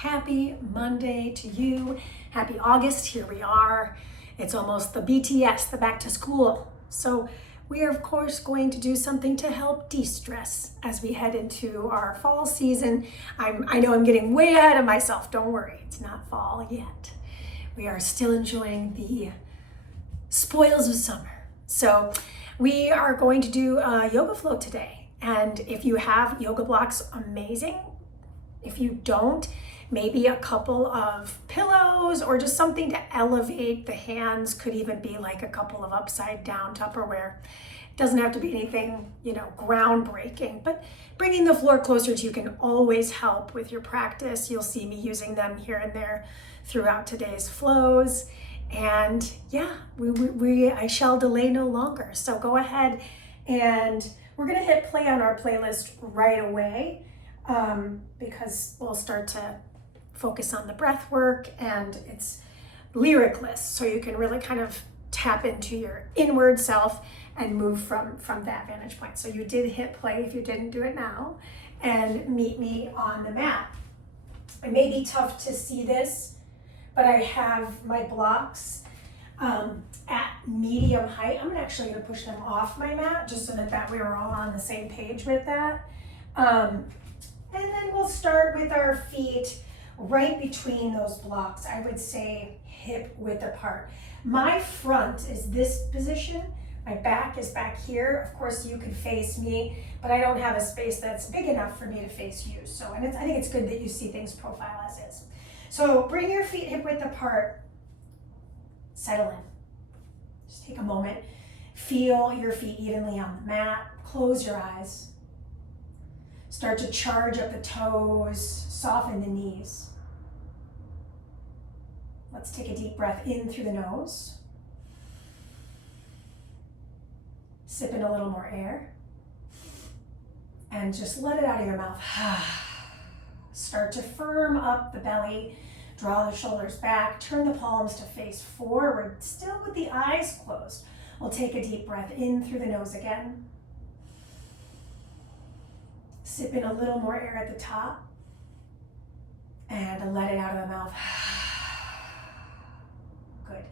Happy Monday to you. Happy August. Here we are. It's almost the BTS, the back to school. So we are, of course, going to do something to help de-stress as we head into our fall season. I know I'm getting way ahead of myself. Don't worry, it's not fall yet. We are still enjoying the spoils of summer. So we are going to do a yoga flow today. And if you have yoga blocks, amazing. If you don't, maybe a couple of pillows or just something to elevate the hands. Could even be like a couple of upside down Tupperware. It doesn't have to be anything, groundbreaking, but bringing the floor closer to you can always help with your practice. You'll see me using them here and there throughout today's flows. And yeah, I shall delay no longer. So go ahead and we're gonna hit play on our playlist right away because we'll start to focus on the breath work, and it's lyricless, so you can really kind of tap into your inward self and move from that vantage point. So you did hit play if you didn't do it now, and meet me on the mat. It may be tough to see this, but I have my blocks at medium height. I'm actually gonna push them off my mat just so that we are all on the same page with that. And then we'll start with our feet right between those blocks. I would say hip width apart. My front is this position. My back is back here. Of course, you could face me, but I don't have a space that's big enough for me to face you. So, I think it's good that you see things profile as is. So bring your feet hip width apart. Settle in. Just take a moment. Feel your feet evenly on the mat. Close your eyes. Start to charge up the toes. Soften the knees. Let's take a deep breath in through the nose. Sip in a little more air. And just let it out of your mouth. Start to firm up the belly. Draw the shoulders back. Turn the palms to face forward, still with the eyes closed. We'll take a deep breath in through the nose again. Sip in a little more air at the top. And let it out of the mouth. Good.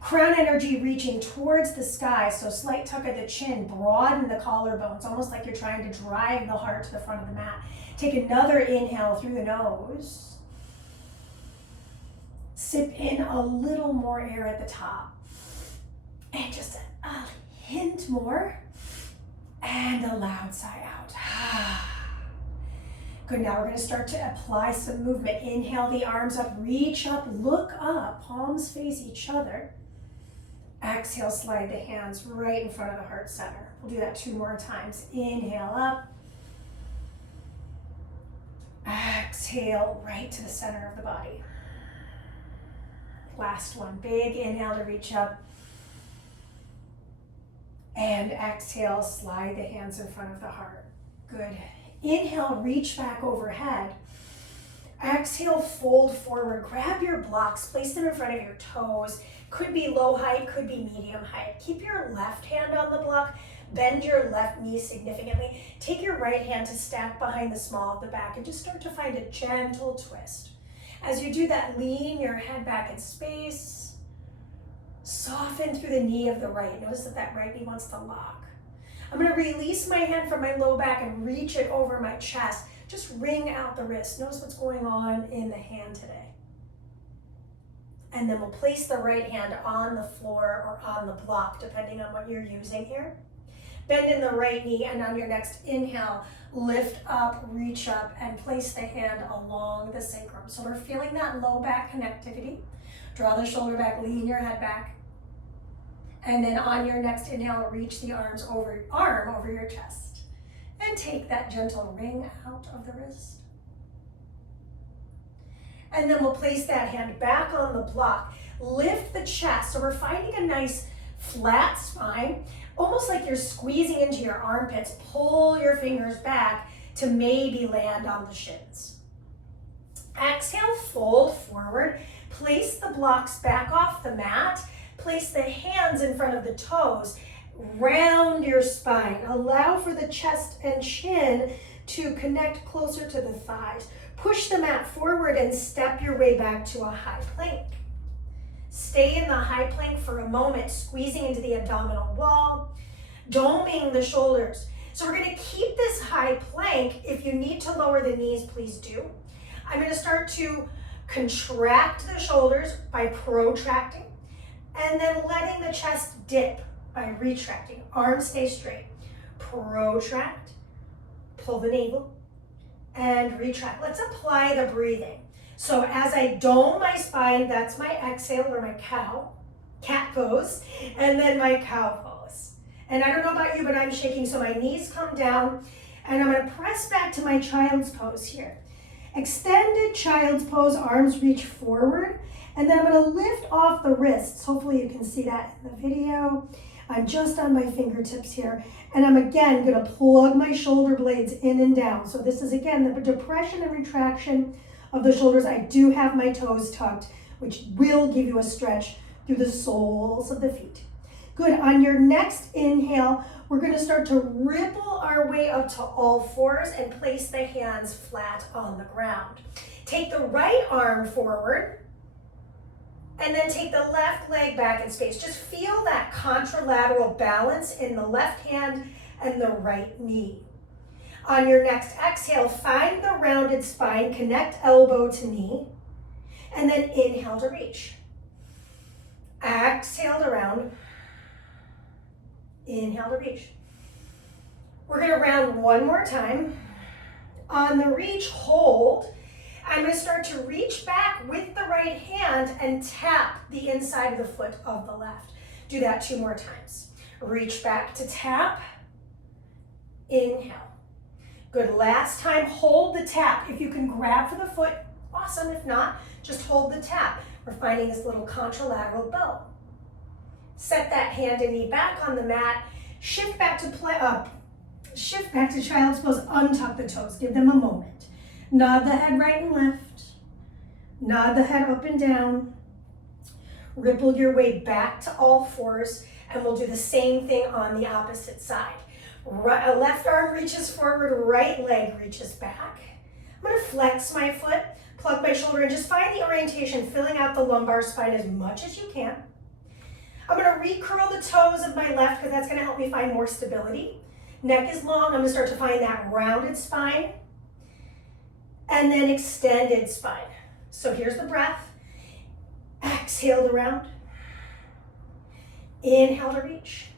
Crown energy reaching towards the sky, so slight tuck of the chin, broaden the collarbones, almost like you're trying to drive the heart to the front of the mat. Take another inhale through the nose. Sip in a little more air at the top. And just a hint more. And a loud sigh out. Good, now we're going to start to apply some movement. Inhale the arms up, reach up, look up, palms face each other. Exhale, slide the hands right in front of the heart center. We'll do that 2 more times. Inhale up. Exhale right to the center of the body. Last one, big inhale to reach up. And exhale, slide the hands in front of the heart. Good. Inhale, reach back overhead. Exhale, fold forward. Grab your blocks, place them in front of your toes. Could be low height, could be medium height. Keep your left hand on the block. Bend your left knee significantly. Take your right hand to stack behind the small of the back and just start to find a gentle twist. As you do that, lean your head back in space. Soften through the knee of the right. Notice that right knee wants to lock. I'm going to release my hand from my low back and reach it over my chest. Just wring out the wrist. Notice what's going on in the hand today. And then we'll place the right hand on the floor or on the block, depending on what you're using here. Bend in the right knee, and on your next inhale, lift up, reach up, and place the hand along the sacrum. So we're feeling that low back connectivity. Draw the shoulder back, lean your head back. And then on your next inhale, reach the arm over your chest. And take that gentle wring out of the wrist. And then we'll place that hand back on the block. Lift the chest. So we're finding a nice flat spine, almost like you're squeezing into your armpits. Pull your fingers back to maybe land on the shins. Exhale, fold forward. Place the blocks back off the mat. Place the hands in front of the toes. Round your spine. Allow for the chest and chin to connect closer to the thighs. Push the mat forward and step your way back to a high plank. Stay in the high plank for a moment, squeezing into the abdominal wall, doming the shoulders. So we're going to keep this high plank. If you need to lower the knees, please do. I'm going to start to contract the shoulders by protracting, and then letting the chest dip by retracting. Arms stay straight. Protract, pull the navel, and retract. Let's apply the breathing. So as I dome my spine, that's my exhale or my cat pose, and then my cow pose. And I don't know about you, but I'm shaking, so my knees come down, and I'm gonna press back to my child's pose here. Extended child's pose, arms reach forward, and then I'm gonna lift off the wrists. Hopefully you can see that in the video. I'm just on my fingertips here, and I'm again gonna plug my shoulder blades in and down. So this is again the depression and retraction of the shoulders. I do have my toes tucked, which will give you a stretch through the soles of the feet. Good, on your next inhale, we're gonna start to ripple our way up to all fours and place the hands flat on the ground. Take the right arm forward, and then take the left leg back in space. Just feel that contralateral balance in the left hand and the right knee. On your next exhale, find the rounded spine, connect elbow to knee, and then inhale to reach. Exhale to round. Inhale to reach. We're gonna round one more time. On the reach, hold. I'm going to start to reach back with the right hand and tap the inside of the foot of the left. Do that 2 more times. Reach back to tap. Inhale. Good. Last time, hold the tap. If you can grab for the foot, awesome. If not, just hold the tap. We're finding this little contralateral bow. Set that hand and knee back on the mat. Shift back to child's pose. Untuck the toes. Give them a moment. Nod the head right and left. Nod the head up and down. Ripple your way back to all fours, and we'll do the same thing on the opposite side. Left arm reaches forward, right leg reaches back. I'm gonna flex my foot, plug my shoulder, and just find the orientation, filling out the lumbar spine as much as you can. I'm gonna recurl the toes of my left because that's gonna help me find more stability. Neck is long, I'm gonna start to find that rounded spine. And then extended spine. So here's the breath. Exhale to round. Inhale to reach.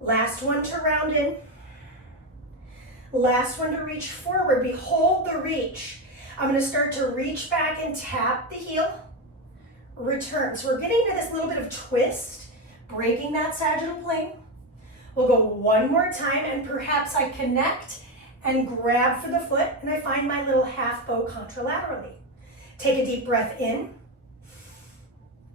Last one to round in. Last one to reach forward. Behold the reach. I'm going to start to reach back and tap the heel. Return. So we're getting to this little bit of twist, breaking that sagittal plane. We'll go one more time, and perhaps I connect and grab for the foot, and I find my little half bow contralaterally. Take a deep breath in.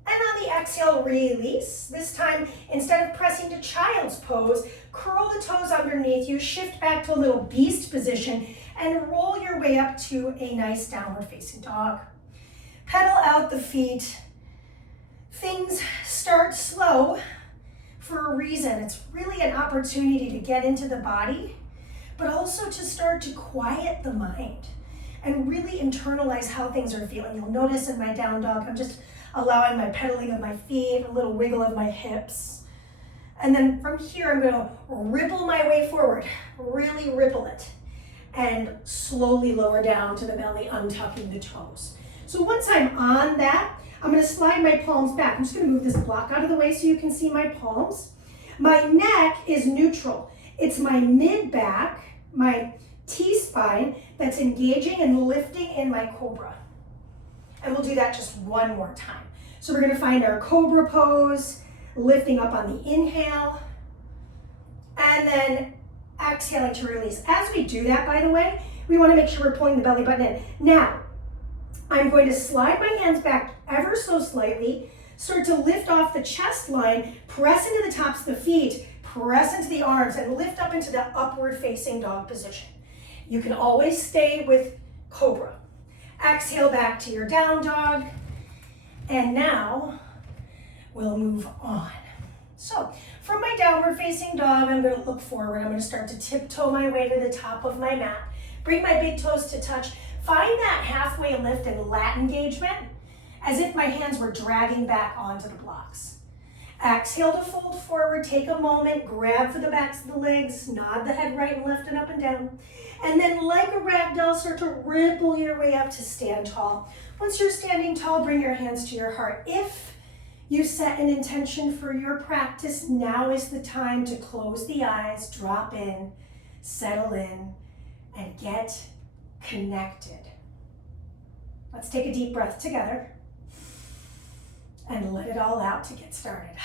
And on the exhale, release. This time, instead of pressing to child's pose, curl the toes underneath you, shift back to a little beast position, and roll your way up to a nice downward facing dog. Pedal out the feet. Things start slow for a reason. It's really an opportunity to get into the body, but also to start to quiet the mind and really internalize how things are feeling. You'll notice in my down dog, I'm just allowing my pedaling of my feet, a little wiggle of my hips. And then from here, I'm gonna ripple my way forward, really ripple it, and slowly lower down to the belly, untucking the toes. So once I'm on that, I'm gonna slide my palms back. I'm just gonna move this block out of the way so you can see my palms. My neck is neutral. It's my mid-back, my T-spine that's engaging and lifting in my cobra. And we'll do that just one more time. So we're gonna find our cobra pose, lifting up on the inhale, and then exhaling to release. As we do that, by the way, we wanna make sure we're pulling the belly button in. Now, I'm going to slide my hands back ever so slightly, start to lift off the chest line, press into the tops of the feet, press into the arms, and lift up into the upward facing dog position. You can always stay with cobra. Exhale back to your down dog. And now we'll move on. So from my downward facing dog, I'm going to look forward. I'm going to start to tiptoe my way to the top of my mat. Bring my big toes to touch. Find that halfway lift and lat engagement as if my hands were dragging back onto the blocks. Exhale to fold forward, take a moment, grab for the backs of the legs, nod the head right and left and up and down. And then like a ragdoll, start to ripple your way up to stand tall. Once you're standing tall, bring your hands to your heart. If you set an intention for your practice, now is the time to close the eyes, drop in, settle in, and get connected. Let's take a deep breath together and let it all out to get started.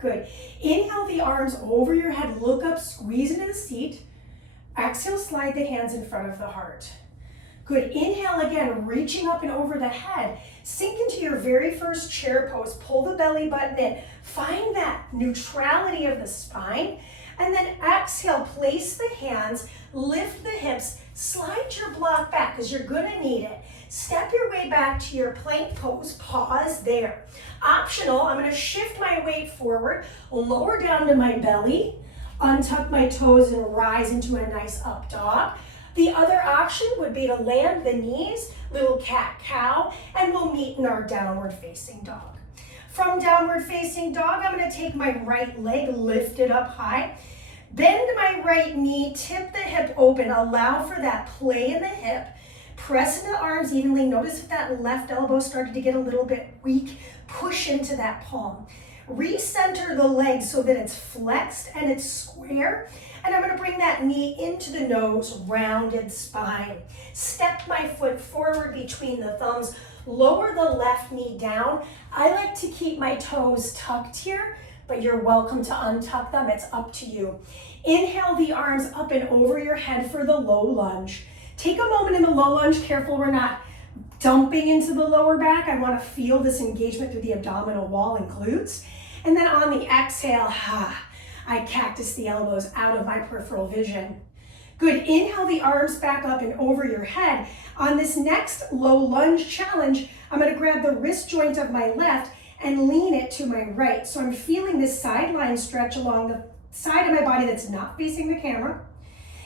Good. Inhale the arms over your head, look up, squeeze into the seat. Exhale, slide the hands in front of the heart. Good. Inhale again, reaching up and over the head. Sink into your very first chair pose. Pull the belly button in. Find that neutrality of the spine. And then exhale, place the hands, lift the hips, slide your block back because you're going to need it. Step your way back to your plank pose. Pause there. Optional, I'm going to shift my weight forward, lower down to my belly, untuck my toes and rise into a nice up dog. The other option would be to land the knees, little cat-cow, and we'll meet in our downward facing dog. From downward facing dog, I'm going to take my right leg, lift it up high, bend my right knee, tip the hip open, allow for that play in the hip, press into the arms evenly. Notice if that left elbow started to get a little bit weak, push into that palm. Recenter the leg so that it's flexed and it's square. And I'm going to bring that knee into the nose, rounded spine. Step my foot forward between the thumbs, lower the left knee down. I like to keep my toes tucked here, but you're welcome to untuck them. It's up to you. Inhale the arms up and over your head for the low lunge. Take a moment in the low lunge, careful we're not dumping into the lower back. I want to feel this engagement through the abdominal wall and glutes. And then on the exhale, I cactus the elbows out of my peripheral vision. Good, inhale the arms back up and over your head. On this next low lunge challenge, I'm going to grab the wrist joint of my left and lean it to my right. So I'm feeling this sideline stretch along the side of my body that's not facing the camera.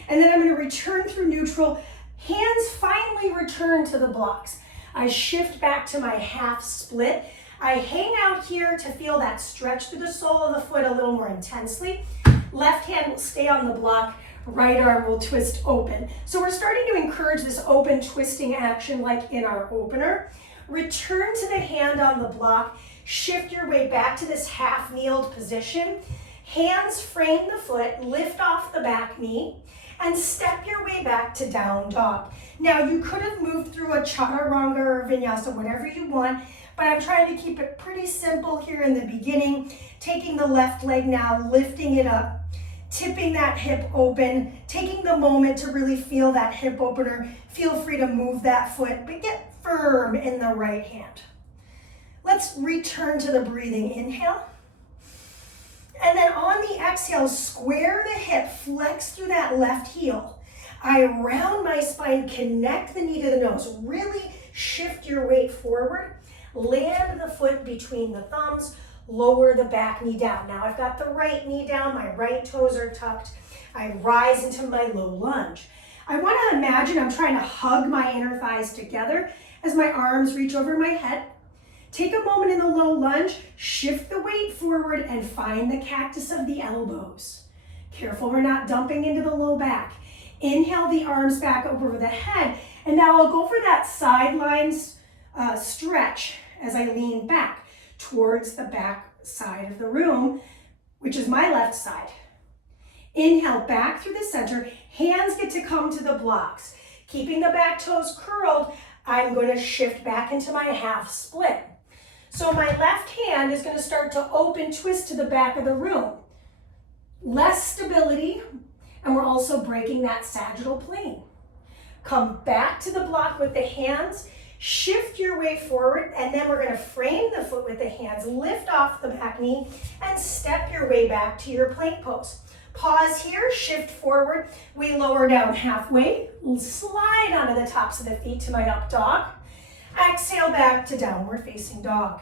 And then I'm going to return through neutral. Hands finally return to the blocks. I shift back to my half split. I hang out here to feel that stretch through the sole of the foot a little more intensely. Left hand will stay on the block, right arm will twist open. So we're starting to encourage this open twisting action like in our opener. Return to the hand on the block, shift your way back to this half kneeled position. Hands frame the foot, lift off the back knee, and step your way back to down dog. Now you could have moved through a chaturanga or vinyasa, whatever you want, but I'm trying to keep it pretty simple here in the beginning. Taking the left leg now, lifting it up, tipping that hip open, taking the moment to really feel that hip opener. Feel free to move that foot, but get firm in the right hand. Let's return to the breathing. Inhale. And then on the exhale, square the hip, flex through that left heel. I round my spine, connect the knee to the nose. Really shift your weight forward. Land the foot between the thumbs, lower the back knee down. Now I've got the right knee down, my right toes are tucked. I rise into my low lunge. I want to imagine I'm trying to hug my inner thighs together as my arms reach over my head. Take a moment in the low lunge, shift the weight forward and find the cactus of the elbows. Careful we're not dumping into the low back. Inhale the arms back over the head, and now I'll go for that sideline stretch as I lean back towards the back side of the room, which is my left side. Inhale back through the center, hands get to come to the blocks. Keeping the back toes curled, I'm going to shift back into my half split. So my left hand is going to start to open twist to the back of the room. Less stability, and we're also breaking that sagittal plane. Come back to the block with the hands, shift your way forward, and then we're going to frame the foot with the hands, lift off the back knee, and step your way back to your plank pose. Pause here, shift forward, we lower down halfway, slide onto the tops of the feet to my up dog. Exhale back to downward facing dog.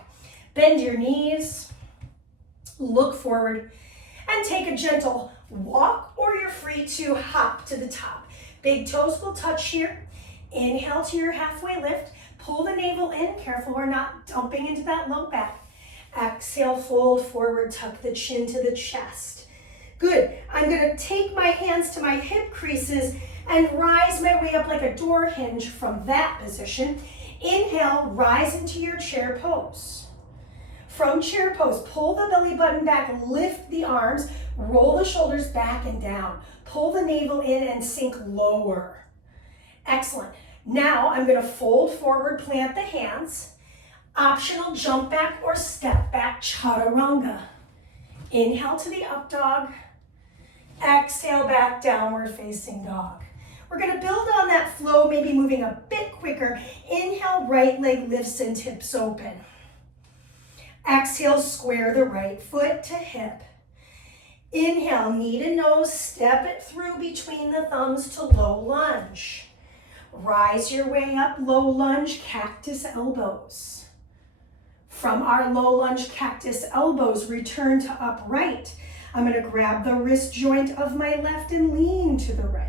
Bend your knees, look forward, and take a gentle walk, or you're free to hop to the top. Big toes will touch here. Inhale to your halfway lift. Pull the navel in. Careful we're not dumping into that low back. Exhale, fold forward, tuck the chin to the chest. Good. I'm going to take my hands to my hip creases and rise my way up like a door hinge from that position. Inhale, rise into your chair pose. From chair pose, pull the belly button back, lift the arms, roll the shoulders back and down. Pull the navel in and sink lower. Excellent. Now I'm going to fold forward, plant the hands. Optional jump back or step back chaturanga. Inhale to the up dog. Exhale back, downward facing dog. We're going to build on that flow, maybe moving a bit quicker. Inhale, right leg lifts and hips open. Exhale, square the right foot to hip. Inhale, knee to nose, step it through between the thumbs to low lunge. Rise your way up, low lunge, cactus elbows. From our low lunge cactus elbows, return to upright. I'm going to grab the wrist joint of my left and lean to the right.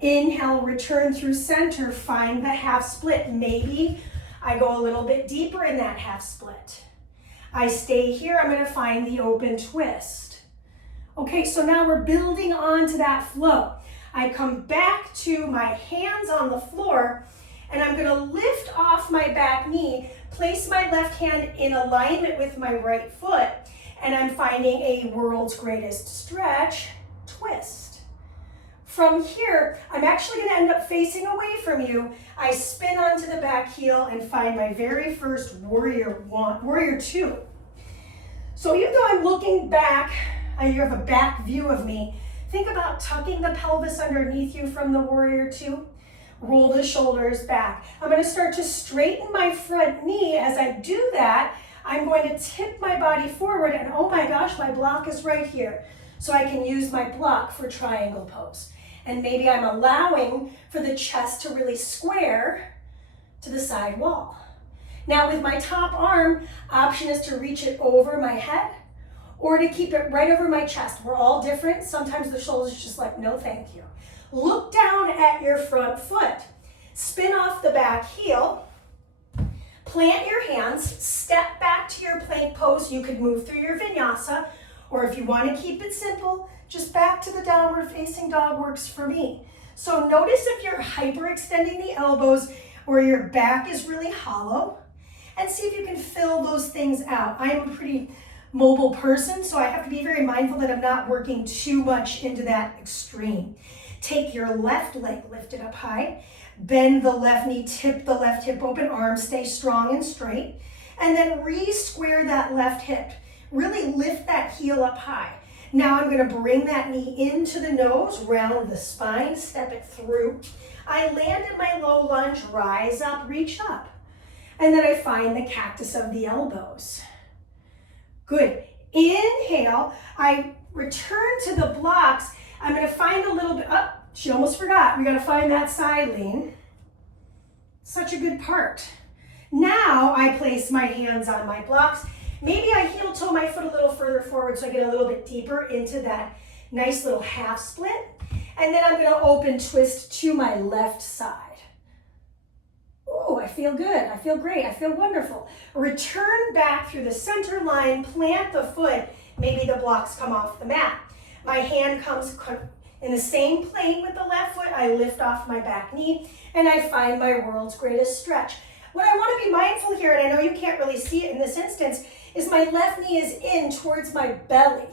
Inhale, return through center, find the half split. Maybe I go a little bit deeper in that half split. I stay here, I'm going to find the open twist. Okay, so now we're building on to that flow. I come back to my hands on the floor, and I'm going to lift off my back knee, place my left hand in alignment with my right foot, and I'm finding a world's greatest stretch, twist. From here, I'm actually going to end up facing away from you. I spin onto the back heel and find my very first warrior two. So even though I'm looking back, you have a back view of me, think about tucking the pelvis underneath you from the warrior two. Roll the shoulders back. I'm going to start to straighten my front knee. As I do that, I'm going to tip my body forward, and oh my gosh, my block is right here. So I can use my block for triangle pose. And maybe I'm allowing for the chest to really square to the side wall. Now with my top arm, option is to reach it over my head or to keep it right over my chest. We're all different. Sometimes the shoulders just like, no thank you. Look down at your front foot. Spin off the back heel. Plant your hands. Step back to your plank pose. You could move through your vinyasa, or if you want to keep it simple, just back to the downward facing dog works for me. So notice if you're hyperextending the elbows or your back is really hollow, and see if you can fill those things out. I'm a pretty mobile person, so I have to be very mindful that I'm not working too much into that extreme. Take your left leg lifted up high, bend the left knee, tip the left hip open, arms stay strong and straight, and then re-square that left hip. Really lift that heel up high. Now I'm going to bring that knee into the nose, round the spine, step it through. I land in my low lunge, rise up, reach up. And then I find the cactus of the elbows. Good. Inhale, I return to the blocks. I'm going to find a little bit, oh, she almost forgot. We got to find that side lean. Such a good part. Now I place my hands on my blocks. Maybe I heel toe my foot a little further forward so I get a little bit deeper into that nice little half split. And then I'm going to open twist to my left side. Oh, I feel good. I feel great. I feel wonderful. Return back through the center line, plant the foot. Maybe the blocks come off the mat. My hand comes in the same plane with the left foot. I lift off my back knee and I find my world's greatest stretch. What I want to be mindful here, and I know you can't really see it in this instance, is my left knee is in towards my belly.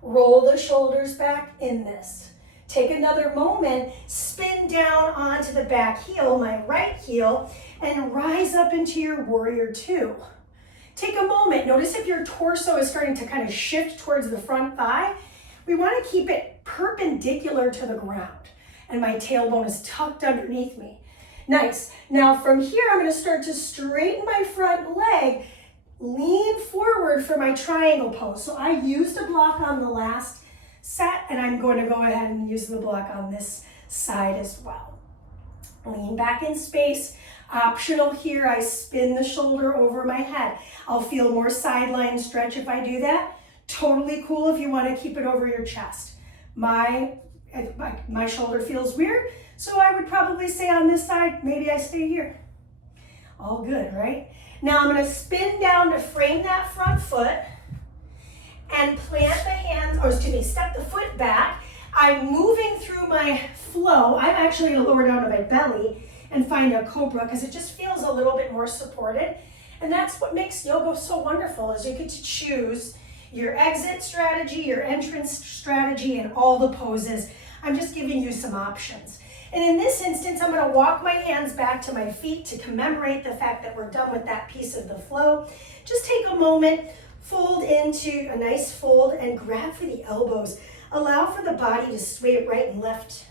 Roll the shoulders back in this. Take another moment, spin down onto the back heel, my right heel, and rise up into your warrior two. Take a moment. Notice if your torso is starting to kind of shift towards the front thigh. We want to keep it perpendicular to the ground. And my tailbone is tucked underneath me. Nice. Now from here, I'm going to start to straighten my front leg, lean forward for my triangle pose. So I used a block on the last set, and I'm going to go ahead and use the block on this side as well. Lean back in space. Optional here, I spin the shoulder over my head. I'll feel more sideline stretch if I do that. Totally cool if you want to keep it over your chest. My shoulder feels weird, So I would probably say on this side, maybe I stay here. All good, right? Now I'm gonna spin down to frame that front foot and plant the hands, or excuse me, step the foot back. I'm moving through my flow. I'm actually gonna lower down to my belly and find a cobra because it just feels a little bit more supported. And that's what makes yoga so wonderful, is you get to choose your exit strategy, your entrance strategy, and all the poses. I'm just giving you some options. And in this instance, I'm gonna walk my hands back to my feet to commemorate the fact that we're done with that piece of the flow. Just take a moment, fold into a nice fold, and grab for the elbows. Allow for the body to sway right and left.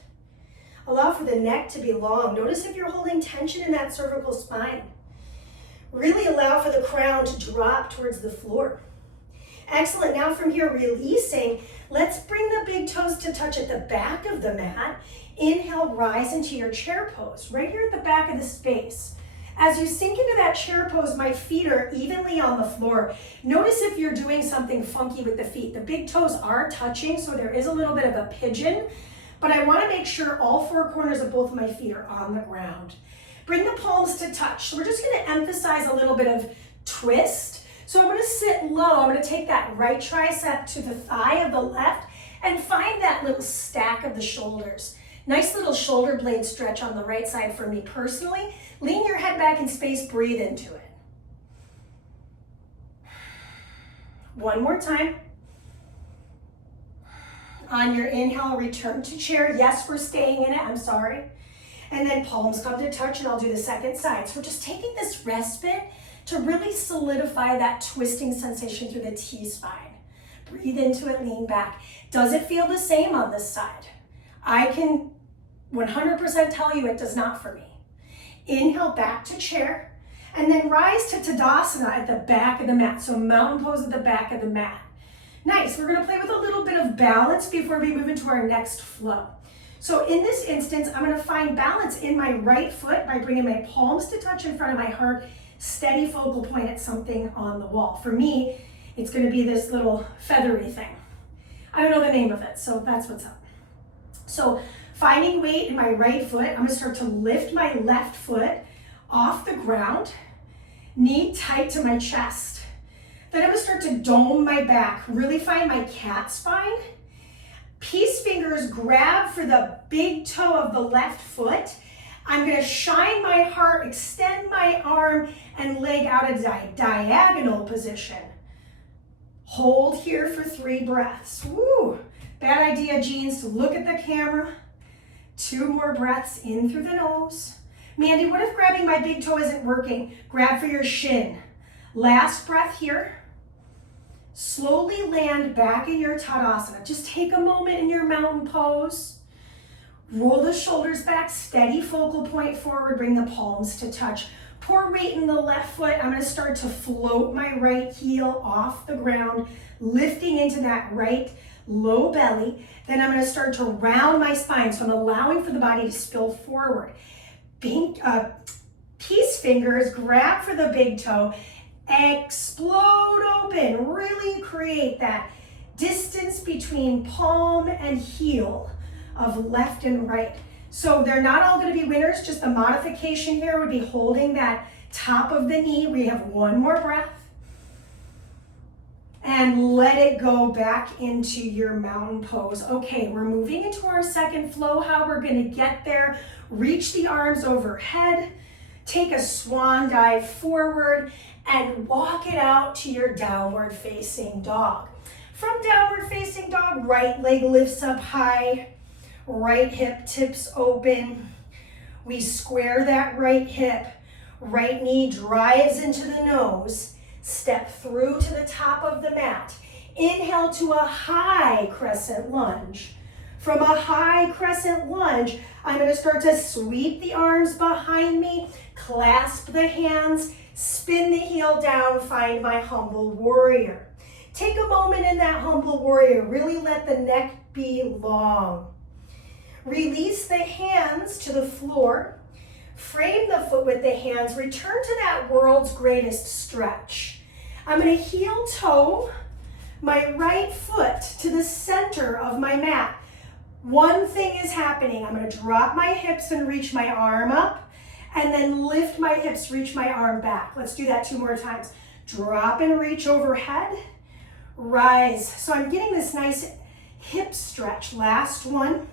Allow for the neck to be long. Notice if you're holding tension in that cervical spine. Really allow for the crown to drop towards the floor. Excellent. Now from here, releasing, let's bring the big toes to touch at the back of the mat. Inhale, rise into your chair pose, right here at the back of the space. As you sink into that chair pose, my feet are evenly on the floor. Notice if you're doing something funky with the feet. The big toes are touching, so there is a little bit of a pigeon, but I want to make sure all four corners of both of my feet are on the ground. Bring the palms to touch. So we're just going to emphasize a little bit of twist. So I'm going to sit low. I'm going to take that right tricep to the thigh of the left and find that little stack of the shoulders. Nice little shoulder blade stretch on the right side for me personally. Lean your head back in space, breathe into it. One more time. On your inhale, return to chair. Yes, we're staying in it, I'm sorry. And then palms come to touch, and I'll do the second side. So we're just taking this respite to really solidify that twisting sensation through the T-spine. Breathe into it, lean back. Does it feel the same on this side? I can 100% tell you it does not for me. Inhale back to chair, and then rise to Tadasana at the back of the mat. So mountain pose at the back of the mat. Nice, we're gonna play with a little bit of balance before we move into our next flow. So in this instance, I'm gonna find balance in my right foot by bringing my palms to touch in front of my heart, steady focal point at something on the wall. For me, it's gonna be this little feathery thing. I don't know the name of it, so that's what's up. So finding weight in my right foot, I'm gonna start to lift my left foot off the ground, knee tight to my chest. Then I'm gonna start to dome my back, really find my cat spine. Peace fingers grab for the big toe of the left foot. I'm gonna shine my heart, extend my arm and leg out of diagonal position. Hold here for 3 breaths. Woo! Bad idea, jeans, to look at the camera. 2 more breaths in through the nose. Mandee, what if grabbing my big toe isn't working? Grab for your shin. Last breath here. Slowly land back in your Tadasana. Just take a moment in your mountain pose. Roll the shoulders back, steady focal point forward, bring the palms to touch. Pour weight in the left foot. I'm gonna start to float my right heel off the ground, lifting into that right low belly. Then I'm gonna start to round my spine. So I'm allowing for the body to spill forward. Peace fingers, grab for the big toe, explode open. Really create that distance between palm and heel of left and right. So they're not all gonna be winners, just the modification here would be holding that top of the knee. We have 1 more breath. And let it go back into your mountain pose. Okay, we're moving into our second flow. How we're gonna get there, reach the arms overhead, take a swan dive forward, and walk it out to your downward facing dog. From downward facing dog, right leg lifts up high, right hip tips open. We square that right hip, right knee drives into the nose, step through to the top of the mat. Inhale to a high crescent lunge. From a high crescent lunge, I'm gonna start to sweep the arms behind me, clasp the hands, spin the heel down, find my humble warrior. Take a moment in that humble warrior, really let the neck be long. Release the hands to the floor, frame the foot with the hands, return to that world's greatest stretch. I'm gonna heel toe my right foot to the center of my mat. One thing is happening. I'm going to drop my hips and reach my arm up, and then lift my hips, reach my arm back. Let's do that 2 more times. Drop and reach overhead, rise. So I'm getting this nice hip stretch. Last one,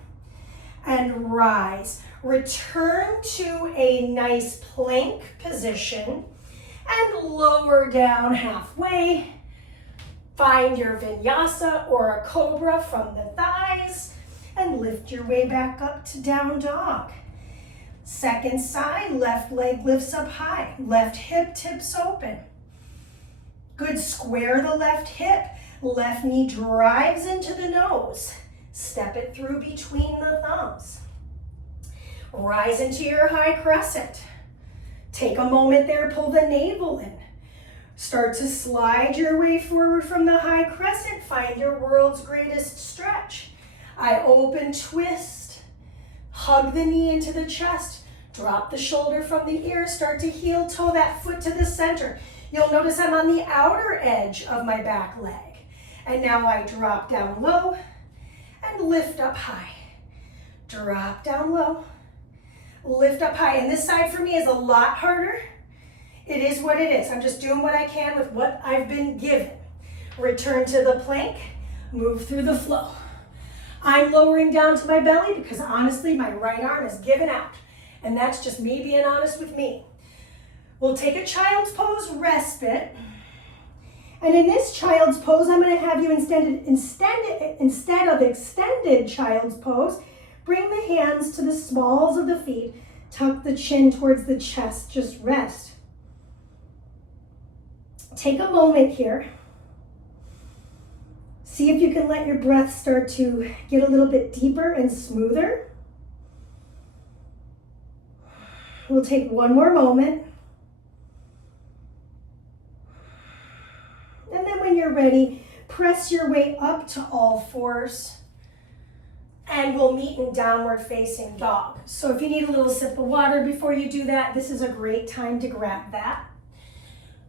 and rise. Return to a nice plank position and lower down halfway. Find your vinyasa or a cobra from the thighs and lift your way back up to down dog. Second side, left leg lifts up high, left hip tips open. Good, square the left hip, left knee drives into the nose. Step it through between the thumbs. Rise into your high crescent. Take a moment there, pull the navel in. Start to slide your way forward from the high crescent. Find your world's greatest stretch. I open, twist, hug the knee into the chest, drop the shoulder from the ear, start to heel toe that foot to the center. You'll notice I'm on the outer edge of my back leg. And now I drop down low and lift up high. Drop down low, lift up high. And this side for me is a lot harder. It is what it is. I'm just doing what I can with what I've been given. Return to the plank, move through the flow. I'm lowering down to my belly because honestly, my right arm is given out. And that's just me being honest with me. We'll take a child's pose, respite. And in this child's pose, I'm going to have you instead of extended child's pose, bring the hands to the smalls of the feet, tuck the chin towards the chest, just rest. Take a moment here. See if you can let your breath start to get a little bit deeper and smoother. We'll take one more moment. And then when you're ready, press your way up to all fours. And we'll meet in downward facing dog. So if you need a little sip of water before you do that, this is a great time to grab that.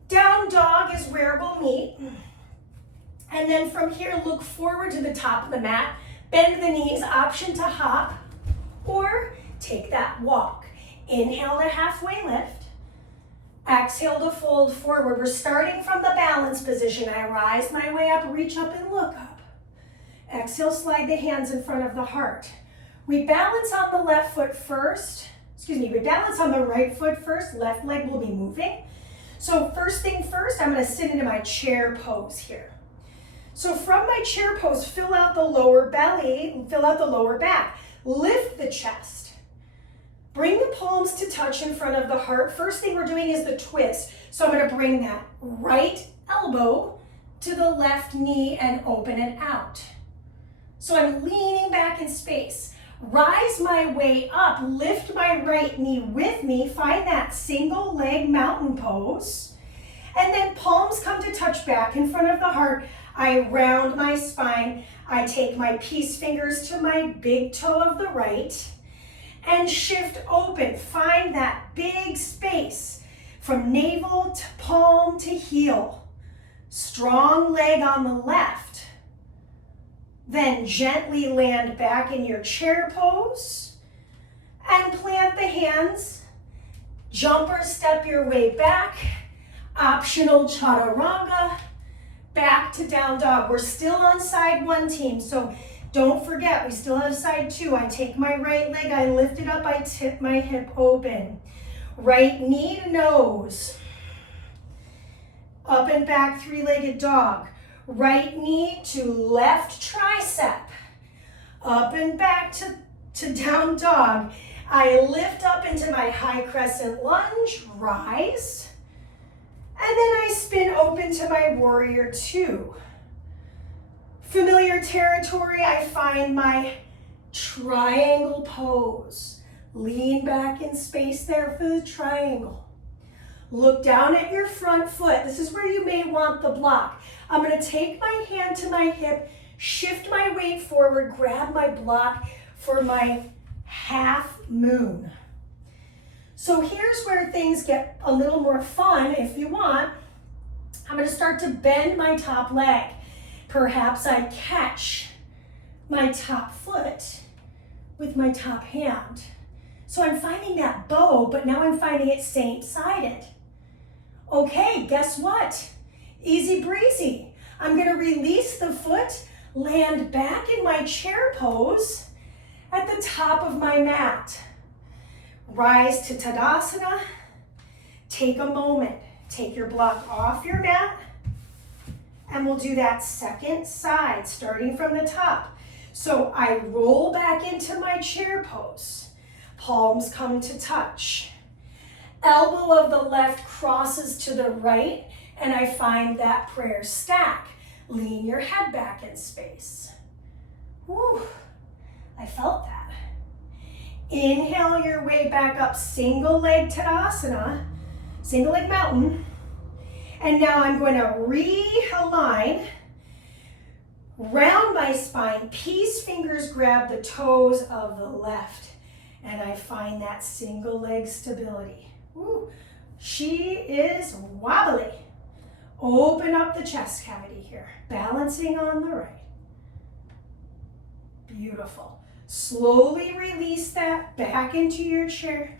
Down dog is where we'll meet. And then from here, look forward to the top of the mat. Bend the knees, option to hop, or take that walk. Inhale to halfway lift. Exhale to fold forward. We're starting from the balance position. I rise my way up, reach up and look up. Exhale, slide the hands in front of the heart. We balance on the left foot first. We balance on the right foot first. Left leg will be moving. So first thing first, I'm going to sit into my chair pose here. So from my chair pose, fill out the lower belly, fill out the lower back. Lift the chest. Bring the palms to touch in front of the heart. First thing we're doing is the twist. So I'm going to bring that right elbow to the left knee and open it out. So I'm leaning back in space. Rise my way up, lift my right knee with me, find that single leg mountain pose, and then palms come to touch back in front of the heart. I round my spine, I take my peace fingers to my big toe of the right, and shift open. Find that big space from navel to palm to heel. Strong leg on the left. Then gently land back in your chair pose and plant the hands. Jumper step your way back. Optional chaturanga. Back to down dog. We're still on side one, team, so don't forget, we still have side two. I take my right leg, I lift it up, I tip my hip open. Right knee to nose. Up and back, three-legged dog. Right knee to left tricep. Up and back to down dog. I lift up into my high crescent lunge, rise. And then I spin open to my warrior two. Familiar territory, I find my triangle pose. Lean back in space there for the triangle. Look down at your front foot. This is where you may want the block. I'm going to take my hand to my hip, shift my weight forward, grab my block for my half moon. So here's where things get a little more fun if you want. I'm going to start to bend my top leg. Perhaps I catch my top foot with my top hand. So I'm finding that bow, but now I'm finding it same-sided. Okay, guess what? Easy breezy. I'm gonna release the foot, land back in my chair pose at the top of my mat. Rise to Tadasana. Take a moment. Take your block off your mat, and we'll do that second side, starting from the top. So I roll back into my chair pose. Palms come to touch. Elbow of the left crosses to the right, and I find that prayer stack. Lean your head back in space. Whew, I felt that. Inhale your way back up, single leg Tadasana, single leg mountain. And now I'm going to realign, round my spine, peace fingers grab the toes of the left, and I find that single leg stability. Woo. She is wobbly. Open up the chest cavity here, balancing on the right. Beautiful. Slowly release that back into your chair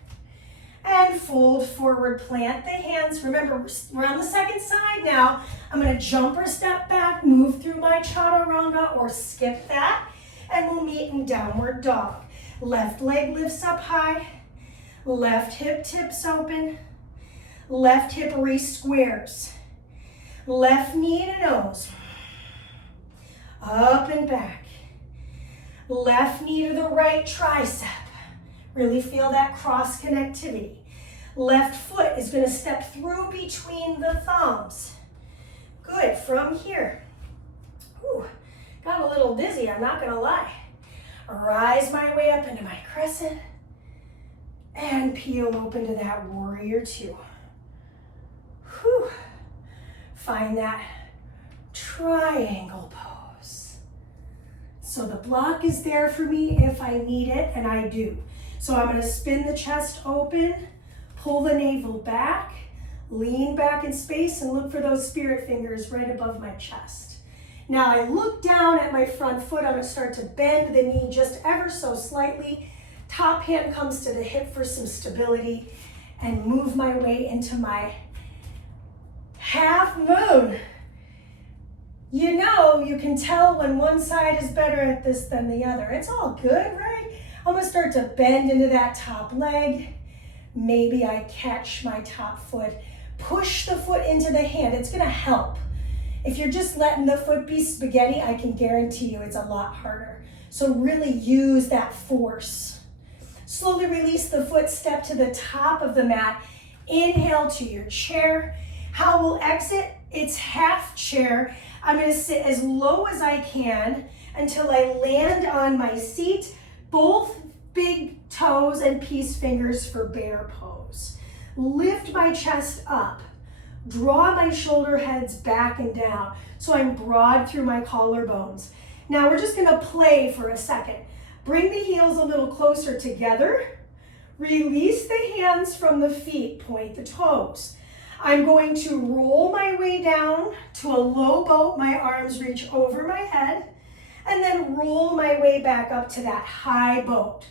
and fold forward, plant the hands. Remember, we're on the second side now. I'm gonna jump or step back, move through my chaturanga or skip that, and we'll meet in downward dog. Left leg lifts up high, left hip tips open, left hip re-squares, left knee to nose, up and back, left knee to the right tricep. Really feel that cross connectivity. Left foot is going to step through between the thumbs. Good, from here. Whew, got a little dizzy, I'm not going to lie. Rise my way up into my crescent and peel open to that warrior two. Whew. Find that triangle pose. So the block is there for me if I need it, and I do. So I'm going to spin the chest open, pull the navel back, lean back in space, and look for those spirit fingers right above my chest. Now I look down at my front foot. I'm going to start to bend the knee just ever so slightly. Top hand comes to the hip for some stability, and move my way into my half moon. You know, you can tell when one side is better at this than the other. It's all good, right? I'm gonna start to bend into that top leg. Maybe I catch my top foot, push the foot into the hand. It's gonna help. If you're just letting the foot be spaghetti, I can guarantee you it's a lot harder. So really use that force. Slowly release the foot, step to the top of the mat. Inhale to your chair. How we'll exit? It's half chair. I'm gonna sit as low as I can until I land on my seat. Both big toes and peace fingers for bear pose. Lift my chest up. Draw my shoulder heads back and down so I'm broad through my collarbones. Now we're just gonna play for a second. Bring the heels a little closer together. Release the hands from the feet, point the toes. I'm going to roll my way down to a low boat. My arms reach over my head, and then roll my way back up to that high boat.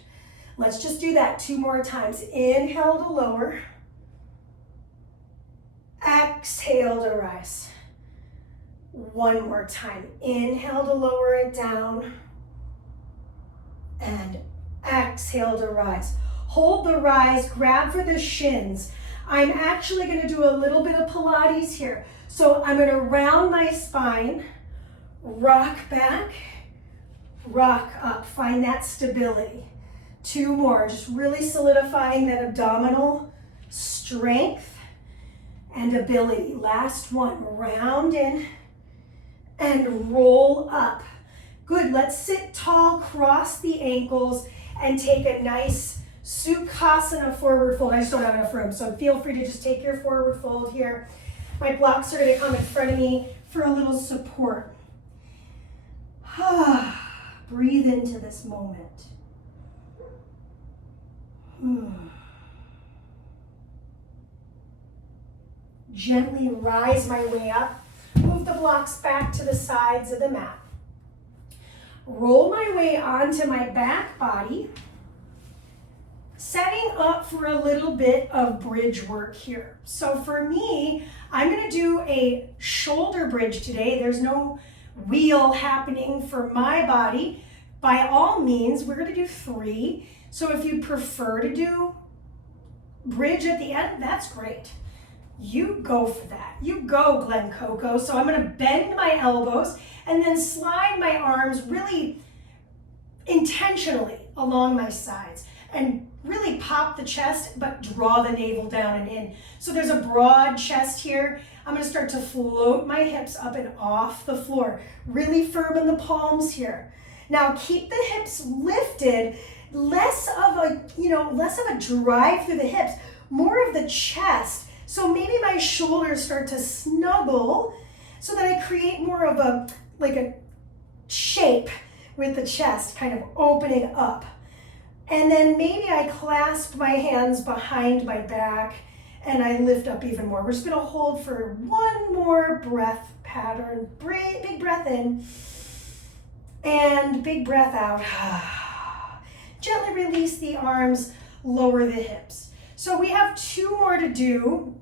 Let's just do that 2 more times. Inhale to lower. Exhale to rise. 1 more time. Inhale to lower it down. And exhale to rise. Hold the rise, grab for the shins. I'm actually going to do a little bit of Pilates here. So I'm going to round my spine, rock back, rock up. Find that stability. 2 more, just really solidifying that abdominal strength and ability. Last one, round in and roll up. Good, let's sit tall, cross the ankles, and take a nice Sukhasana forward fold. I just don't have enough room, so feel free to just take your forward fold here. My blocks are going to come in front of me for a little support. Breathe into this moment. Gently rise my way up. Move the blocks back to the sides of the mat. Roll my way onto my back body. setting up for a little bit of bridge work here. So for me, I'm gonna do a shoulder bridge today. There's no wheel happening for my body. By all means, we're gonna do 3. So if you prefer to do bridge at the end, that's great. You go for that. You go, Glen Coco. So I'm gonna bend my elbows and then slide my arms really intentionally along my sides and really pop the chest, but draw the navel down and in. So there's a broad chest here. I'm gonna start to float my hips up and off the floor, really firm in the palms here. Now keep the hips lifted, less of a drive through the hips, more of the chest. So maybe my shoulders start to snuggle so that I create more of a shape with the chest kind of opening up. And then maybe I clasp my hands behind my back and I lift up even more. We're just gonna hold for one more breath pattern. Big breath in and big breath out. Gently release the arms, lower the hips. So we have 2 more to do.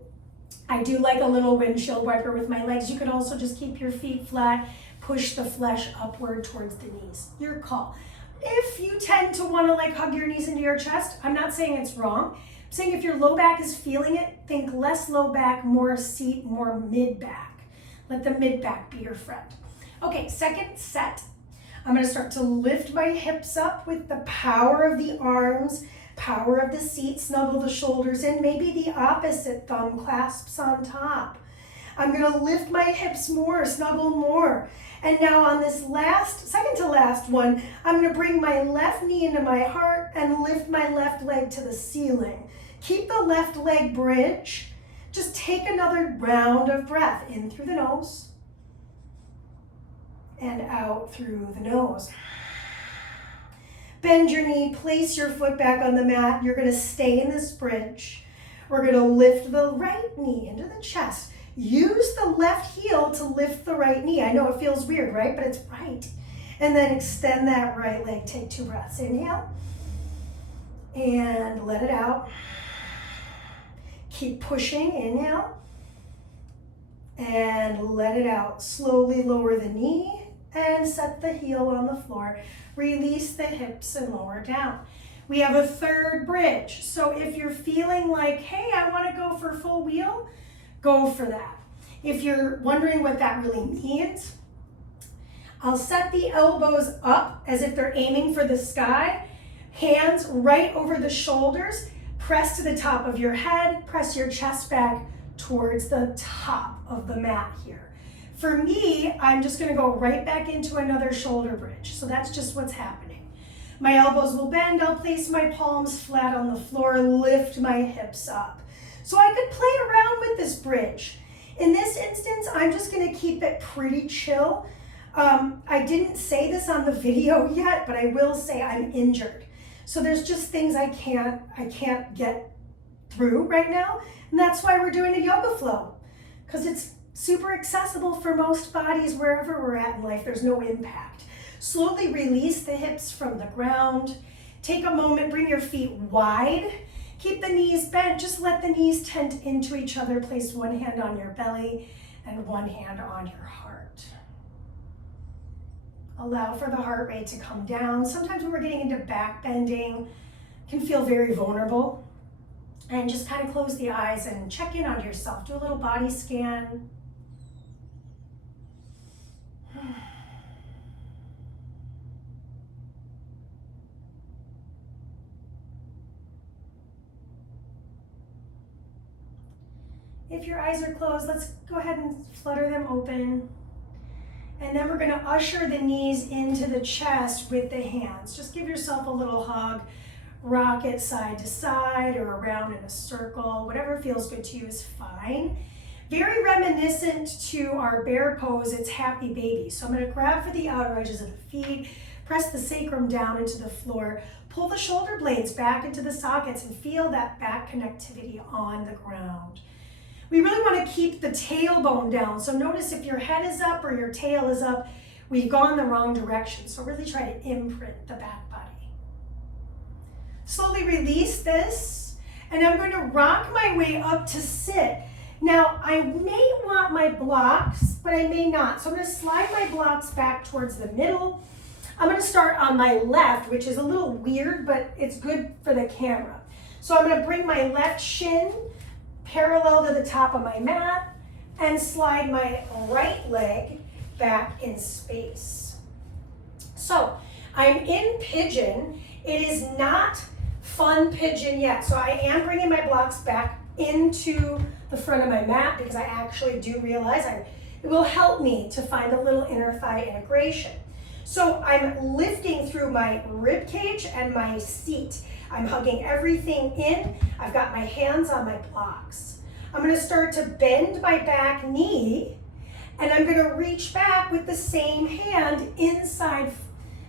I do like a little windshield wiper with my legs. You could also just keep your feet flat, push the flesh upward towards the knees. Your call. If you tend to want to hug your knees into your chest, I'm not saying it's wrong. I'm saying if your low back is feeling it, think less low back, more seat, more mid back. Let the mid back be your friend. Okay, second set. I'm going to start to lift my hips up with the power of the arms, power of the seat, snuggle the shoulders in, maybe the opposite, thumb clasps on top. I'm going to lift my hips more, snuggle more. And now on this second to last one, I'm going to bring my left knee into my heart and lift my left leg to the ceiling. Keep the left leg bridge. Just take another round of breath in through the nose and out through the nose. Bend your knee, place your foot back on the mat. You're going to stay in this bridge. We're going to lift the right knee into the chest. Use the left heel to lift the right knee. I know it feels weird, right? But it's right. And then extend that right leg. Take 2 breaths. Inhale. And let it out. Keep pushing. Inhale. And let it out. Slowly lower the knee and set the heel on the floor. Release the hips and lower down. We have a 3rd bridge. So if you're feeling like, hey, I want to go for full wheel, go for that. If you're wondering what that really means, I'll set the elbows up as if they're aiming for the sky, hands right over the shoulders, press to the top of your head, press your chest back towards the top of the mat here. For me, I'm just going to go right back into another shoulder bridge. So that's just what's happening. My elbows will bend, I'll place my palms flat on the floor, lift my hips up. So I could play around with this bridge. In this instance, I'm just gonna keep it pretty chill. I didn't say this on the video yet, but I will say I'm injured. So there's just things I can't get through right now. And that's why we're doing a yoga flow, because it's super accessible for most bodies wherever we're at in life. There's no impact. Slowly release the hips from the ground. Take a moment, bring your feet wide. Keep the knees bent, just let the knees tent into each other. Place one hand on your belly and one hand on your heart. Allow for the heart rate to come down. Sometimes when we're getting into back bending, it can feel very vulnerable. And just kind of close the eyes and check in on yourself. Do a little body scan. If your eyes are closed, let's go ahead and flutter them open. And then we're going to usher the knees into the chest with the hands. Just give yourself a little hug. Rock it side to side or around in a circle. Whatever feels good to you is fine. Very reminiscent to our bear pose, it's happy baby. So I'm going to grab for the outer edges of the feet, press the sacrum down into the floor, pull the shoulder blades back into the sockets and feel that back connectivity on the ground. We really want to keep the tailbone down. So notice if your head is up or your tail is up, we've gone the wrong direction. So really try to imprint the back body. Slowly release this, and I'm going to rock my way up to sit. Now, I may want my blocks, but I may not. So I'm going to slide my blocks back towards the middle. I'm going to start on my left, which is a little weird, but it's good for the camera. So I'm going to bring my left shin parallel to the top of my mat and slide my right leg back in space. So I'm in pigeon. It is not fun pigeon yet. So I am bringing my blocks back into the front of my mat because I actually do realize it will help me to find a little inner thigh integration. So I'm lifting through my rib cage and my seat. I'm hugging everything in. I've got my hands on my blocks. I'm going to start to bend my back knee, and I'm going to reach back with the same hand inside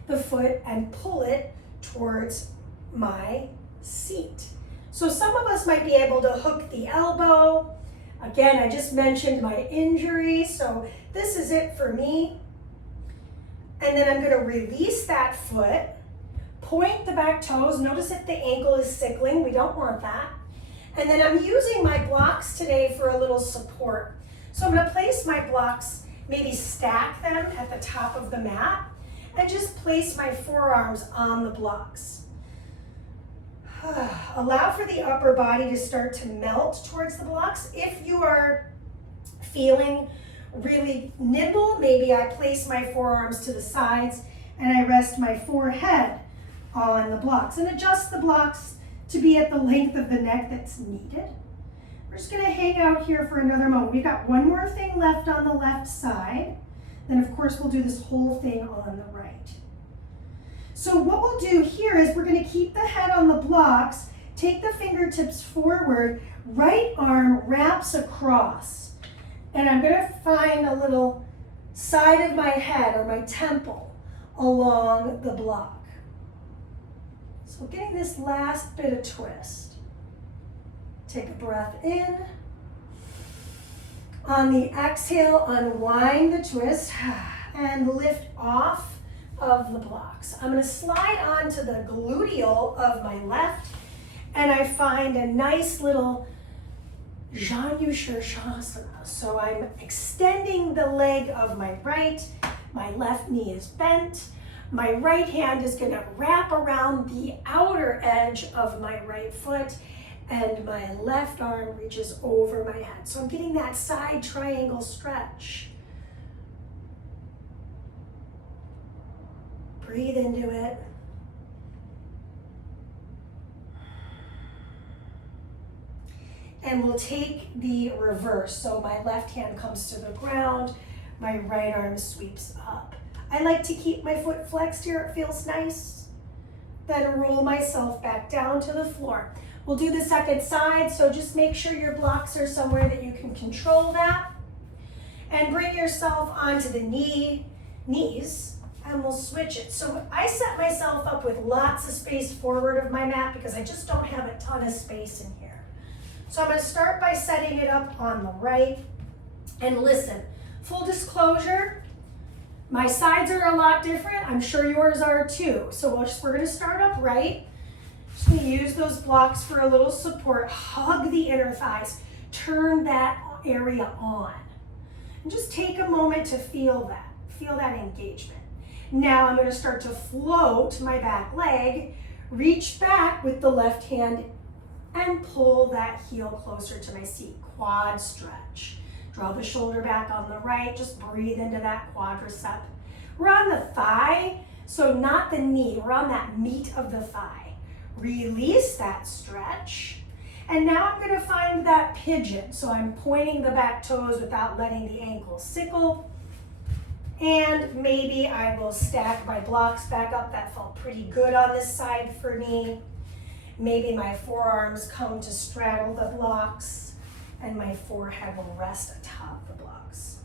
the foot and pull it towards my seat. So some of us might be able to hook the elbow. Again, I just mentioned my injury, so this is it for me. And then I'm going to release that foot, point the back toes. Notice if the ankle is sickling, we don't want that. And then I'm using my blocks today for a little support. So I'm going to place my blocks, maybe stack them at the top of the mat, and just place my forearms on the blocks. Allow for the upper body to start to melt towards the blocks. If you are feeling really nimble, maybe I place my forearms to the sides and I rest my forehead on the blocks and adjust the blocks to be at the length of the neck that's needed. We're just going to hang out here for another moment. We've got one more thing left on the left side. Then of course we'll do this whole thing on the right. So what we'll do here is we're going to keep the head on the blocks, take the fingertips forward, right arm wraps across. And I'm going to find a little side of my head or my temple along the block. So getting this last bit of twist. Take a breath in. On the exhale, unwind the twist and lift off of the blocks. I'm going to slide onto the gluteal of my left, and I find a nice little Janu Shirshasana. So I'm extending the leg of my right, my left knee is bent, my right hand is going to wrap around the outer edge of my right foot, and my left arm reaches over my head. So I'm getting that side triangle stretch. Breathe into it. And we'll take the reverse. So my left hand comes to the ground, my right arm sweeps up. I like to keep my foot flexed here, it feels nice. Then roll myself back down to the floor. We'll do the second side, so just make sure your blocks are somewhere that you can control that. And bring yourself onto the knees, and we'll switch it. So I set myself up with lots of space forward of my mat because I just don't have a ton of space in here. So I'm going to start by setting it up on the right. And listen, full disclosure, my sides are a lot different. I'm sure yours are too. So we're going to start up right. Just going to use those blocks for a little support. Hug the inner thighs. Turn that area on. And just take a moment to feel that engagement. Now I'm going to start to float my back leg, reach back with the left hand and pull that heel closer to my seat. Quad stretch. Draw the shoulder back on the right. Just breathe into that quadricep. We're on the thigh, so not the knee. We're on that meat of the thigh. Release that stretch. And now I'm going to find that pigeon. So I'm pointing the back toes without letting the ankle sickle. And maybe I will stack my blocks back up. That felt pretty good on this side for me. Maybe my forearms come to straddle the blocks and my forehead will rest atop the blocks.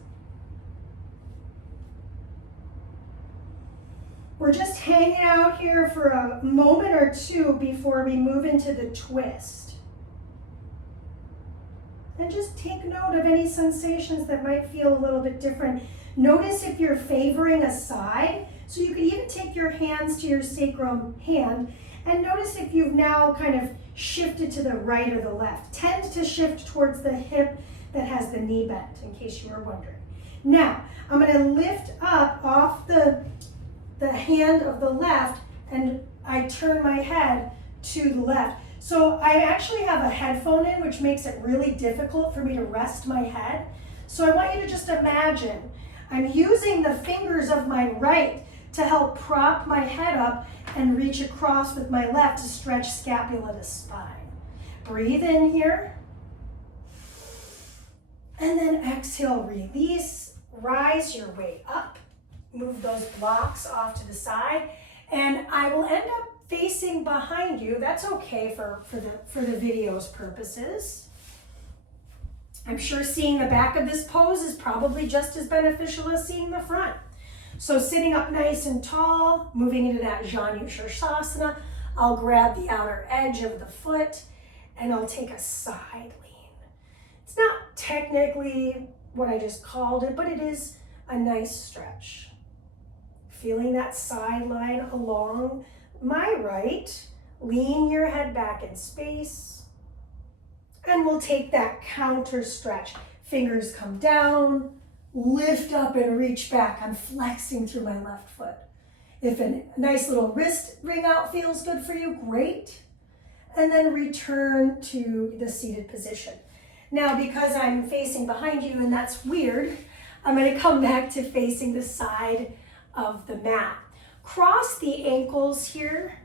We're just hanging out here for a moment or two before we move into the twist. And just take note of any sensations that might feel a little bit different. Notice if you're favoring a side, so you could even take your hands to your sacrum hand And notice if you've now kind of shifted to the right or the left. Tend to shift towards the hip that has the knee bent, in case you were wondering. Now, I'm going to lift up off the hand of the left, and I turn my head to the left. So I actually have a headphone in, which makes it really difficult for me to rest my head. So I want you to just imagine I'm using the fingers of my right to help prop my head up and reach across with my left to stretch scapula to spine. Breathe in here. And then exhale, release, rise your way up. Move those blocks off to the side. And I will end up facing behind you. That's okay for the video's purposes. I'm sure seeing the back of this pose is probably just as beneficial as seeing the front. So sitting up nice and tall, moving into that Janu Sirsasana, I'll grab the outer edge of the foot and I'll take a side lean. It's not technically what I just called it, but it is a nice stretch. Feeling that side line along my right, lean your head back in space, and we'll take that counter stretch. Fingers come down, lift up and reach back. I'm flexing through my left foot. If a nice little wrist ring out feels good for you, great. And then return to the seated position. Now, because I'm facing behind you and that's weird, I'm going to come back to facing the side of the mat. Cross the ankles here.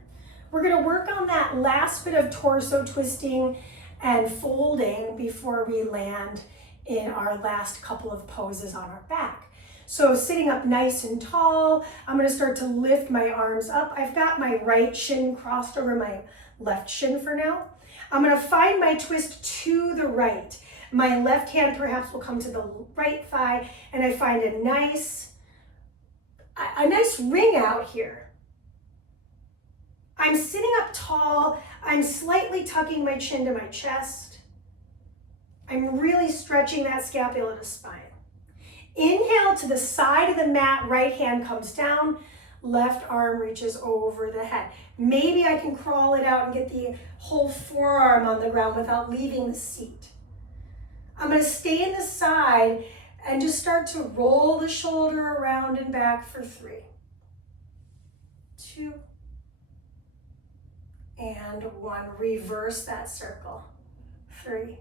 We're going to work on that last bit of torso twisting and folding before we land in our last couple of poses on our back. So sitting up nice and tall, I'm going to start to lift my arms up. I've got my right shin crossed over my left shin for now. I'm going to find my twist to the right. My left hand perhaps will come to the right thigh, and I find a nice ring out here. I'm sitting up tall. I'm slightly tucking my chin to my chest. I'm really stretching that scapula to spine. Inhale to the side of the mat, right hand comes down, left arm reaches over the head. Maybe I can crawl it out and get the whole forearm on the ground without leaving the seat. I'm going to stay in the side and just start to roll the shoulder around and back for 3, 2, and 1. Reverse that circle. 3,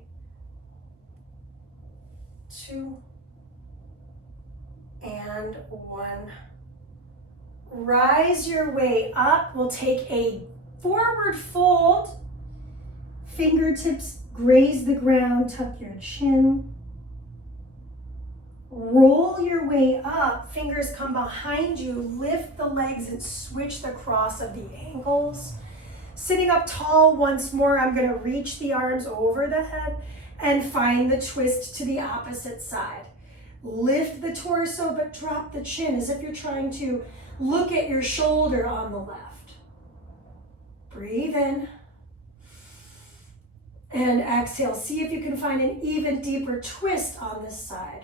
2, and 1. Rise your way up. We'll take a forward fold. Fingertips graze the ground, tuck your chin. Roll your way up, fingers come behind you, lift the legs and switch the cross of the ankles. Sitting up tall once more, I'm going to reach the arms over the head and find the twist to the opposite side. Lift the torso but drop the chin as if you're trying to look at your shoulder on the left. Breathe in. And exhale. See if you can find an even deeper twist on this side.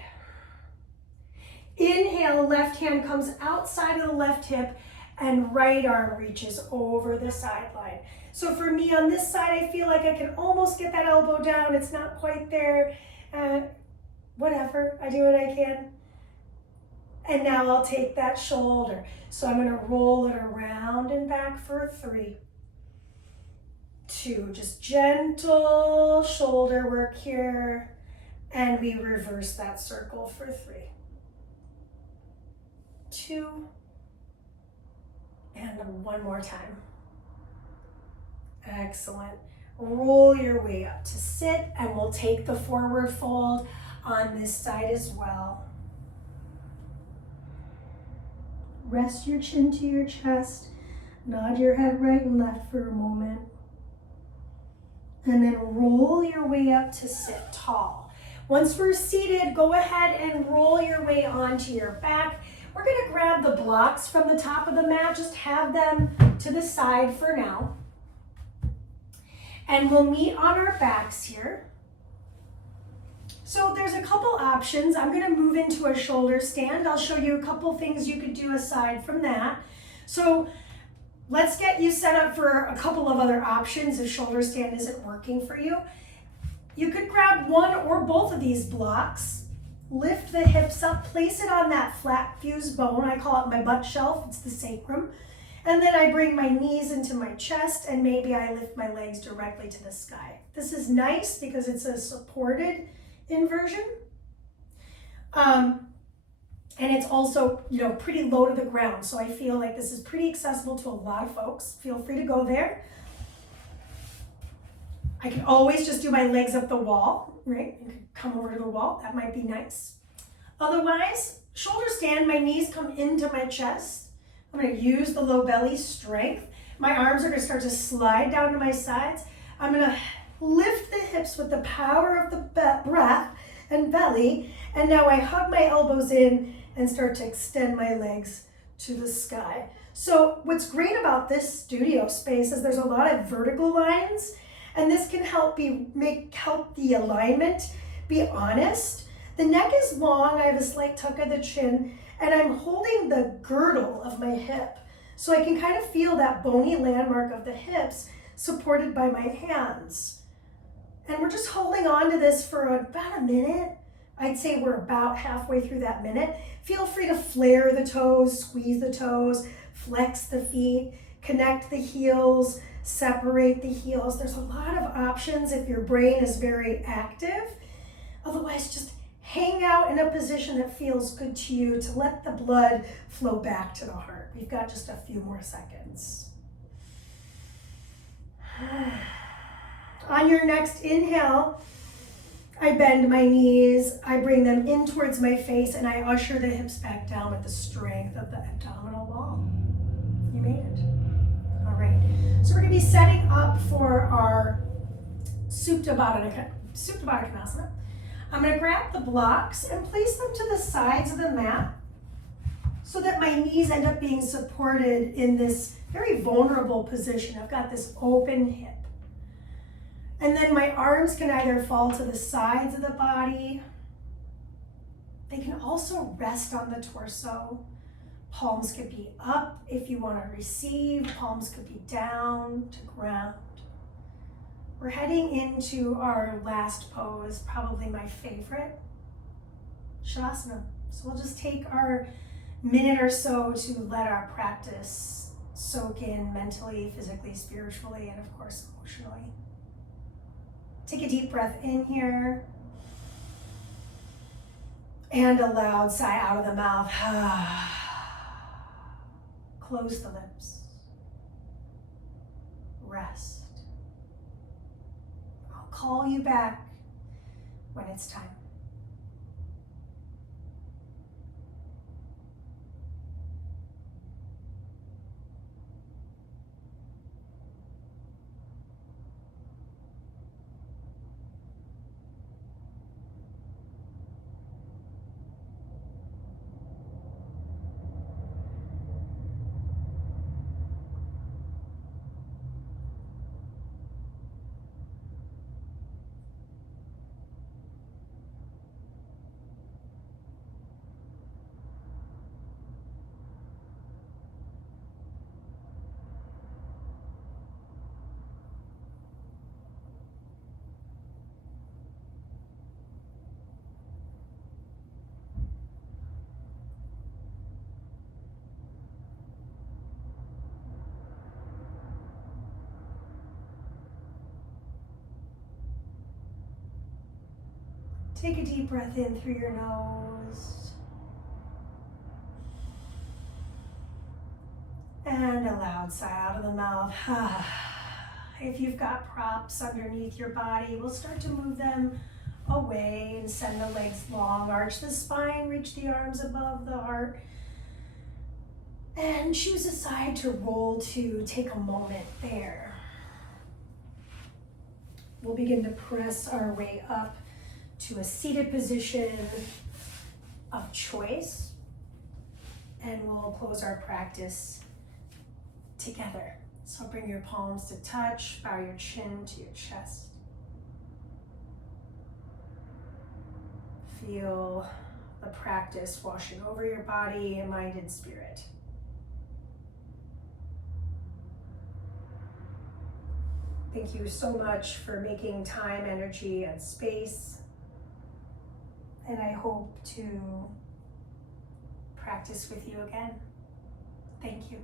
Inhale, left hand comes outside of the left hip and right arm reaches over the sideline. So for me on this side, I feel like I can almost get that elbow down. It's not quite there. Whatever, I do what I can. And now I'll take that shoulder. So I'm going to roll it around and back for 3, 2, just gentle shoulder work here, and we reverse that circle for 3, 2, and 1 more time. Excellent. Roll your way up to sit, and we'll take the forward fold on this side as well. Rest your chin to your chest, nod your head right and left for a moment. And then roll your way up to sit tall. Once we're seated, go ahead and roll your way onto your back. We're going to grab the blocks from the top of the mat, just have them to the side for now. And we'll meet on our backs here. So there's a couple options. I'm going to move into a shoulder stand. I'll show you a couple things you could do aside from that. So Let's get you set up for a couple of other options if shoulder stand isn't working for you. You could grab one or both of these blocks, lift the hips up, place it on that flat fused bone. I call it my butt shelf, it's the sacrum. And then I bring my knees into my chest and maybe I lift my legs directly to the sky. This is nice because it's a supported inversion. And it's also, pretty low to the ground. So I feel like this is pretty accessible to a lot of folks. Feel free to go there. I can always just do my legs up the wall, right? You can come over to the wall, that might be nice. Otherwise, shoulder stand, my knees come into my chest. I'm gonna use the low belly strength. My arms are gonna start to slide down to my sides. I'm gonna lift the hips with the power of the breath and belly. And now I hug my elbows in and start to extend my legs to the sky. So what's great about this studio space is there's a lot of vertical lines, and this can help the alignment be honest. The neck is long, I have a slight tuck of the chin, and I'm holding the girdle of my hip. So I can kind of feel that bony landmark of the hips supported by my hands. And we're just holding on to this for about a minute. I'd say we're about halfway through that minute. Feel free to flare the toes, squeeze the toes, flex the feet, connect the heels, separate the heels. There's a lot of options if your brain is very active. Otherwise, just hang out in a position that feels good to you to let the blood flow back to the heart. We've got just a few more seconds. On your next inhale, I bend my knees, I bring them in towards my face, and I usher the hips back down with the strength of the abdominal wall. You made it. All right. So we're going to be setting up for our Supta Baddha Konasana. I'm going to grab the blocks and place them to the sides of the mat so that my knees end up being supported in this very vulnerable position. I've got this open hip. And then my arms can either fall to the sides of the body. They can also rest on the torso. Palms could be up if you want to receive. Palms could be down to ground. We're heading into our last pose, probably my favorite, Shavasana. So we'll just take our minute or so to let our practice soak in mentally, physically, spiritually, and of course, emotionally. Take a deep breath in here. And a loud sigh out of the mouth. Close the lips. Rest. I'll call you back when it's time. Take a deep breath in through your nose. And a loud sigh out of the mouth. If you've got props underneath your body, we'll start to move them away and send the legs long. Arch the spine, reach the arms above the heart. And choose a side to roll to. Take a moment there. We'll begin to press our way up to a seated position of choice, and we'll close our practice together. So bring your palms to touch, bow your chin to your chest. Feel the practice washing over your body and mind and spirit. Thank you so much for making time, energy, and space. And I hope to practice with you again. Thank you.